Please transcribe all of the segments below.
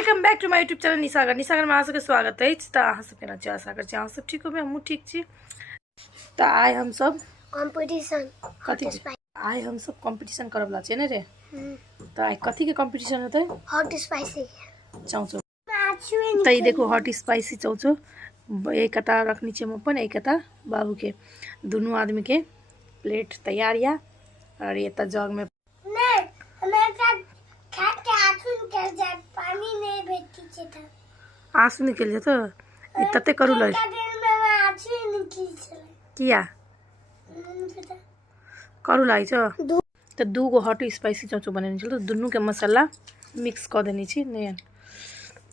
Welcome back to my YouTube channel निसागर में अहाँ सबके स्वागत है। अहाँ सब केना छी? आशा कर छी अहाँ सब ठीक होबे, हमहूँ ठीक छी। तो आइ हम सब कंपटीशन आइ हम सब कंपटीशन करब ला छै ने रे। तो आइ कथी के कंपटीशन होते? हॉट स्पाइसी चौचो। तो ये देखो हॉट स्पाइसी चौचो एक कता रखनी छै अपन, एक कता बाबू के। दोनों आदमी के प्लेट तैयार या और ये त जग में पानी नहीं भेटी छै त आंसू निकल जेतो। तते करू लग किया करू लाग छ। तो दू गो हॉट स्पाइसी चौचो बनेने छल, तो दुनू के मसाला मिक्स कर देनी छी नहीं।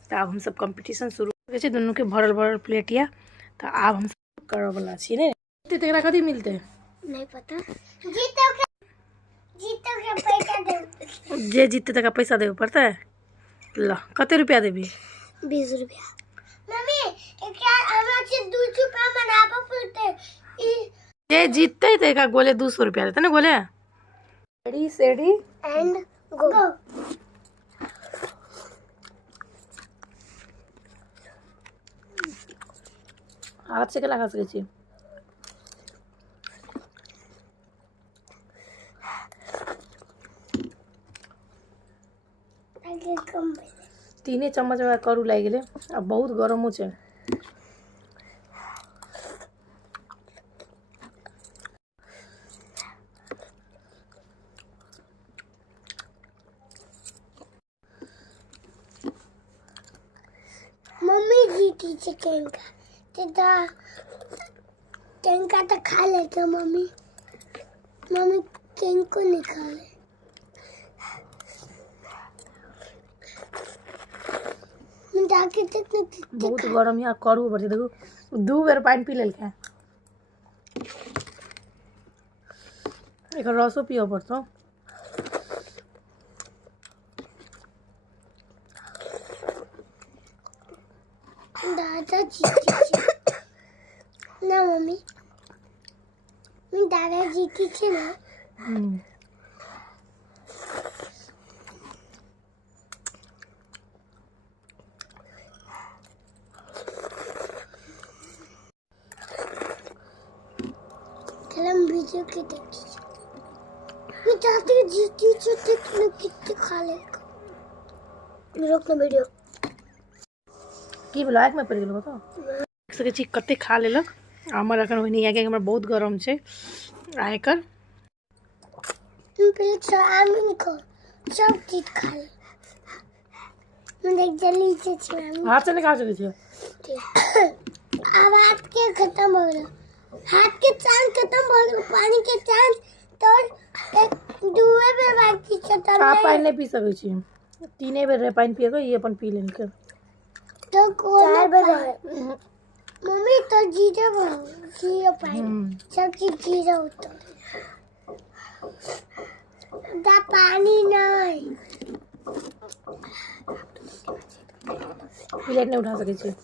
तो अब हम सब कंपटीशन शुरू करे छी। दुनू के भरल भरल प्लेट या। तो अब हम सब करब वाला छी ने। तेकरा कथी मिलते नहीं पता। जीतो के पैसा दे। जे जीतते तक पैसा देवे पड़ता है। ला कते रुपया देबी? 20 रुपया। मम्मी एकरा हमरा से 2 रुपया मनाबो पड़ते। जे जीतते तेका गोले 200 रुपया देते ना गोले। Ready steady and go. हाथ से केला खा सकै छी? तीने चम्मच में करू लाग गेले। अब बहुत गरमो छै। मम्मी जीती छै केंका तो खा लेते मम्मी। मम्मी केंको नहीं खा ले। बहुत गरम यार करू बढ़ देखो 2 बेर पानी पी लेल के। एक रसो पियो पड़तो। दादा जीती छै ना मम्मी। दादा जीती छै ना। हम वीडियो के देखी मैं चाहती हूँ जीती तो कितने खा ले। रोक ना वीडियो की बोला एक में पड़ गेल तो देख सके छी कते खा लेलक। हमर अखन होई नहीं है कि हमरा बहुत गरम छै। आय कर तुम पहले चाउमीन खा सब चीज खा ले। मैं देख जल्दी से चाउमीन हाथ से नहीं खा सके छी। अब हाथ के खत्म हो गया। हाथ के चांद खत्म हो गए। पानी के चांद तो एक दुए बेर बाकी छै। आप पानी नहीं पी सके छी। 3 बेर रे पानी पिएगा ये अपन पी लेन के। तो 4 बेर है मम्मी तो जीरो पानी सब चीज जीरो होता दा पानी नहीं। प्लेट नहीं उठा सके छी।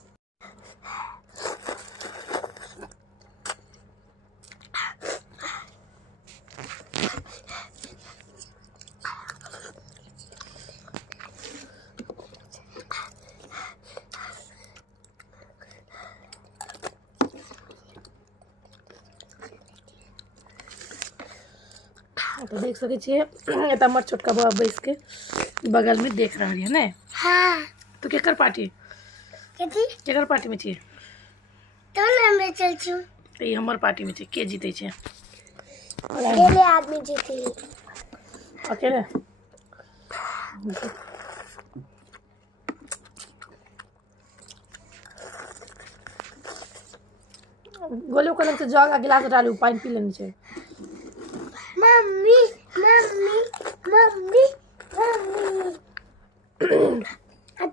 तो देख सके छी हमर छोटका बउआ बैस के बगल में देख रहा है ना। हाँ तो केकर पार्टी केकर पार्टी में छी? तो मैं चल छु तो ये हमर पार्टी में छी। के जीते छे? अकेले आदमी जीती। अकेले गोले कलम से जग आ गिलास डालू पानी पी लेनी छे। मम्मी मम्मी मम्मी मम्मी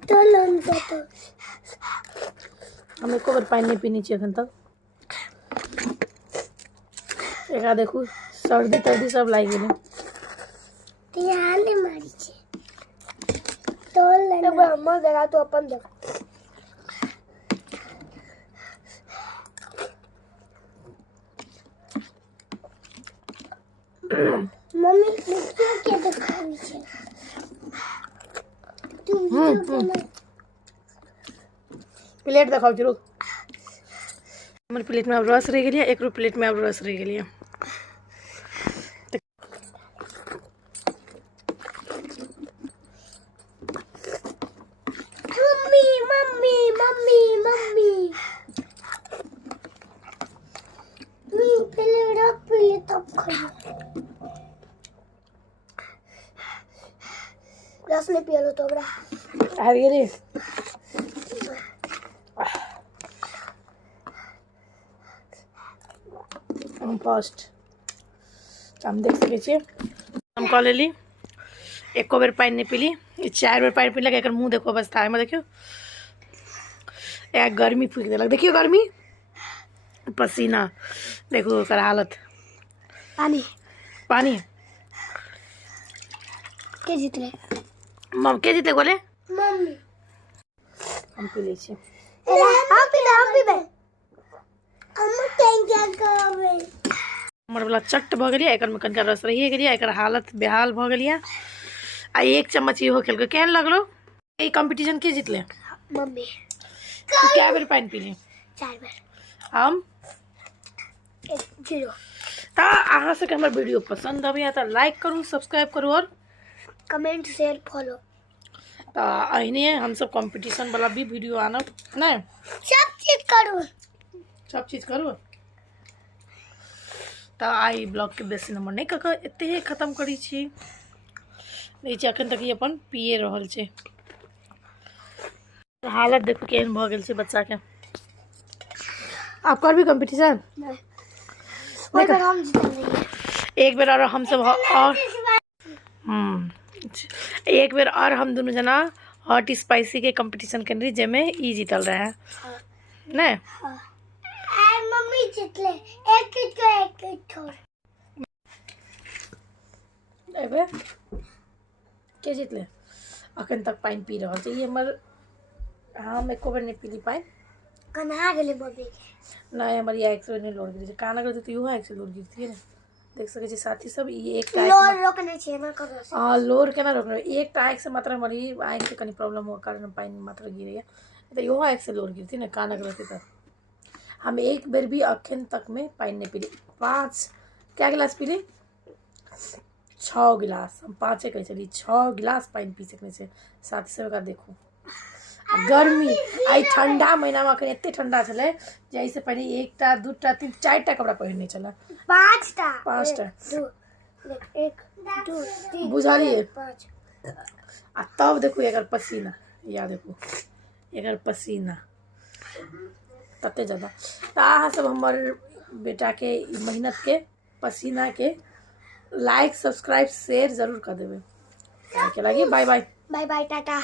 तो लन तो हम एको बार पानी नहीं पीनी चाहिए अखन तक। एक देखू सर्दी तर्दी सब लाग गेले। यहाँ ने मारी छे तो लन एक बार अम्मा जगह तो अपन देख। मम्मी क्या दिखाई छे? तुम वीडियो बना प्लेट देखाओ जरूर। हमारे प्लेट में अब रस रह गया, एक प्लेट में अब रस रह गया। मम्मी मम्मी मम्मी मम्मी पहले रख पहले तब खाओ। रस नहीं पिया लो तो बड़ा आ रही है हम फर्स्ट हम देख सके छे हम कह लेली एको बेर पानी नहीं पीली, 4 बेर पानी पीलक। एक मुँह देखो अवस्था में, देखियो एक गर्मी फूक देलक, देखियो गर्मी पसीना, देखो ओकर हालत। पानी पानी के जीतले मम के जीते बोले मम्मी हम पी लै छी। हम पीबे हम क्या करबे। हमर वाला चट भ गेलिए, एकर में कनका रस रहिए गेलिए, एकर हालत बेहाल भ गेलिए। आ 1 चम्मच इहो खेलक। केहन लगलो ई कंपटीशन के जीतले? मम्मी तू क्या बेर पानी पीली? 4 बेर हम 0। ता अहाँ से हमर वीडियो पसंद आवे तो लाइक करू, सब्सक्राइब करू और कमेंट शेयर फॉलो। तो अहिने हम सब कंपटीशन वाला भी वीडियो आनब ना, सब चीज करू, सब चीज करू। तो आई ब्लॉग के बेसी नंबर नहीं कक एते खत्म करी छी। नहीं छी अखन तक ये अपन पिए रहल छे। हालत देखो केहन भ गेल छे बच्चा के। आप करबी कंपटीशन? ओइ बेर हम जीतल एक बेर और हम सब और एक बेर और हम दोनों जना हॉट स्पाइसी के कंपटीशन कर रही जेमे ई जीतल रहे हैं ना। मम्मी जीतले एक छोड़। एबे के जीतले? अखन तक पानी पी रहल छै। ये हमर हम एको बेर नहीं पीली पानी। कना गेले मम्मी के ना हमर ये एक्स नहीं लोड गिरी छै। काना करते तो इहो एक्स लोड गिरती है ना। देख सके छी साथी सब ये एक लोर रोकने छै ना करो से। हां लोर केना रोकने? एक टाइक से मात्रा हमारी आंख के कनी प्रॉब्लम हो कारण पानी मात्रा गिरे है। तो इहो एक्स लोड गिरती ना काना करते तो हम एक बेर भी अखन तक में पानी नहीं पीली। 5 क्या गिलास पीली? 6 गिलास। हम 5 कह चली 6 गिलास पानी पी सकने से। साथी सब का देखो गर्मी आई ठंडा महीना में अखन एते ठंडा चले जैसे पहले 1टा 2टा 3 4टा कपड़ा पहनने चला। 5टा 1 2 3 बुझालिए 5। आ तब देखो एकर पसीना, या देखो एकर पसीना तते ज्यादा। तो अहाँ सब हमर बेटा के मेहनत के पसीना के लाइक सब्सक्राइब शेयर जरूर कर देवे। के लगी bye bye bye bye Tata.